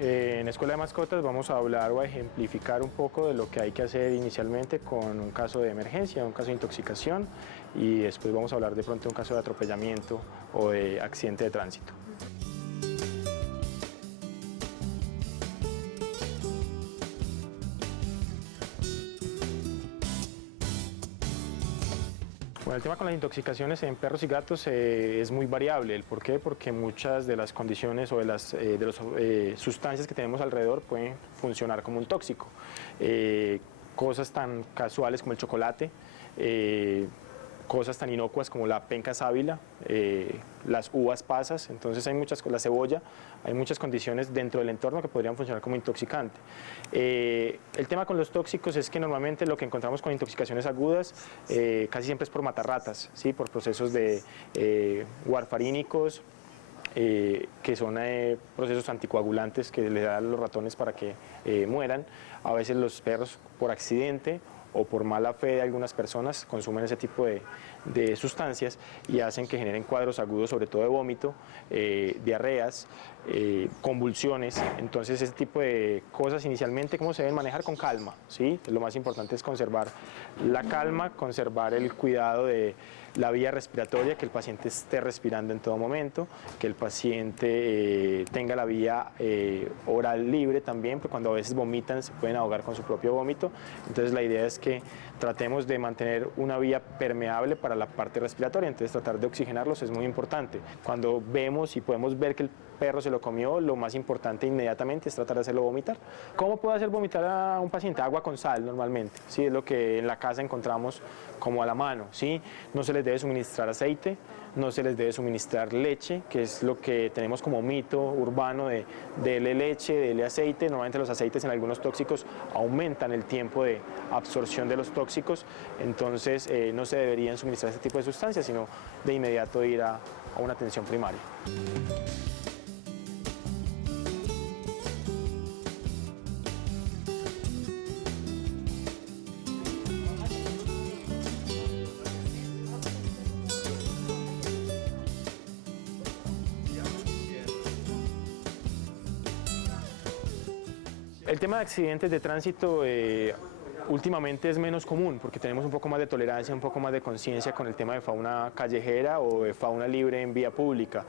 En Escuela de Mascotas vamos a hablar o a ejemplificar un poco de lo que hay que hacer inicialmente con un caso de emergencia, un caso de intoxicación, y después vamos a hablar de pronto de un caso de atropellamiento o de accidente de tránsito. Bueno, el tema con las intoxicaciones en perros y gatos es muy variable. ¿El por qué? Porque muchas de las condiciones o de las sustancias que tenemos alrededor pueden funcionar como un tóxico. Cosas tan casuales como el chocolate, cosas tan inocuas como la penca sábila, las uvas pasas, entonces hay muchas, la cebolla, hay muchas condiciones dentro del entorno que podrían funcionar como intoxicante. El tema con los tóxicos es que normalmente lo que encontramos con intoxicaciones agudas casi siempre es por matar ratas, ¿sí? Por procesos de warfarínicos, que son procesos anticoagulantes que le dan a los ratones para que mueran. A veces los perros por accidente o por mala fe de algunas personas consumen ese tipo de sustancias y hacen que generen cuadros agudos, sobre todo de vómito, diarreas, convulsiones. Entonces ese tipo de cosas inicialmente, ¿cómo se deben manejar? Con calma, ¿sí? Lo más importante es conservar la calma, conservar el cuidado de la vía respiratoria, que el paciente esté respirando en todo momento, que el paciente tenga la vía oral libre también, porque cuando a veces vomitan se pueden ahogar con su propio vómito. Entonces la idea es que tratemos de mantener una vía permeable para la parte respiratoria, entonces tratar de oxigenarlos es muy importante. Cuando vemos y podemos ver que el perro se lo comió, lo más importante inmediatamente es tratar de hacerlo vomitar. ¿Cómo puedo hacer vomitar a un paciente? Agua con sal normalmente, ¿sí? Es lo que en la casa encontramos como a la mano, ¿sí? No se les debe suministrar aceite, no se les debe suministrar leche, que es lo que tenemos como mito urbano de dele leche, dele aceite. Normalmente los aceites en algunos tóxicos aumentan el tiempo de absorción de los tóxicos, entonces no se deberían suministrar ese tipo de sustancias, sino de inmediato ir a una atención primaria. El tema de accidentes de tránsito últimamente es menos común porque tenemos un poco más de tolerancia, un poco más de conciencia con el tema de fauna callejera o de fauna libre en vía pública,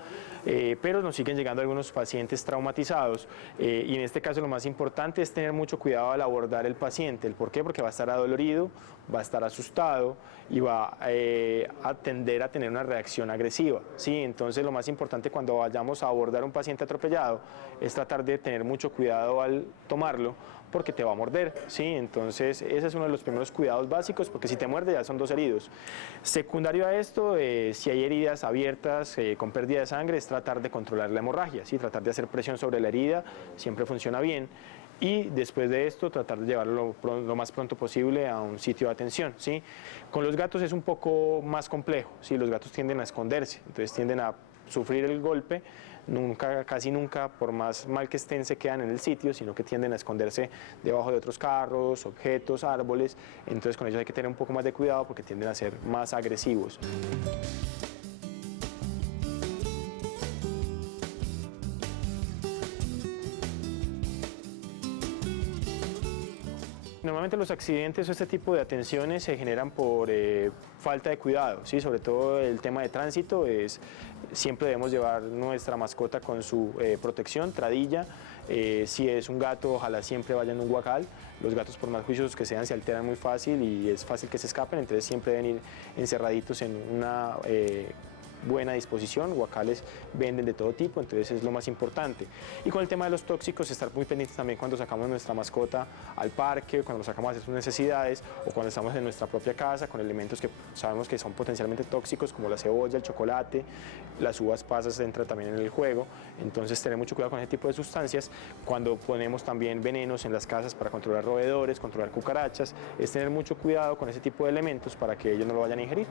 pero nos siguen llegando algunos pacientes traumatizados y en este caso lo más importante es tener mucho cuidado al abordar el paciente. ¿El por qué? Porque va a estar adolorido, va a estar asustado y va a tender a tener una reacción agresiva, ¿sí? Entonces lo más importante cuando vayamos a abordar a un paciente atropellado es tratar de tener mucho cuidado al tomarlo porque te va a morder, ¿sí? Entonces ese es uno de los primeros cuidados básicos, porque si te muerde ya son dos heridos. Secundario a esto, si hay heridas abiertas con pérdida de sangre, es tratar de controlar la hemorragia, ¿sí? Tratar de hacer presión sobre la herida, siempre funciona bien. Y después de esto tratar de llevarlo lo más pronto posible a un sitio de atención, ¿sí? Con los gatos es un poco más complejo, ¿sí? Los gatos tienden a esconderse, entonces tienden a sufrir el golpe, casi nunca, por más mal que estén, se quedan en el sitio, sino que tienden a esconderse debajo de otros carros, objetos, árboles, entonces con ellos hay que tener un poco más de cuidado porque tienden a ser más agresivos. Normalmente los accidentes o este tipo de atenciones se generan por falta de cuidado, ¿sí? Sobre todo el tema de tránsito, siempre debemos llevar nuestra mascota con su protección, tradilla. Si es un gato, ojalá siempre vaya en un guacal. Los gatos, por más juiciosos que sean, se alteran muy fácil y es fácil que se escapen, entonces siempre deben ir encerraditos en una buena disposición. Guacales venden de todo tipo, entonces es lo más importante. Y con el tema de los tóxicos, estar muy pendientes también cuando sacamos nuestra mascota al parque, cuando nos sacamos a hacer sus necesidades o cuando estamos en nuestra propia casa con elementos que sabemos que son potencialmente tóxicos como la cebolla, el chocolate, las uvas pasas entran también en el juego, entonces tener mucho cuidado con ese tipo de sustancias. Cuando ponemos también venenos en las casas para controlar roedores, controlar cucarachas, es tener mucho cuidado con ese tipo de elementos para que ellos no lo vayan a ingerir.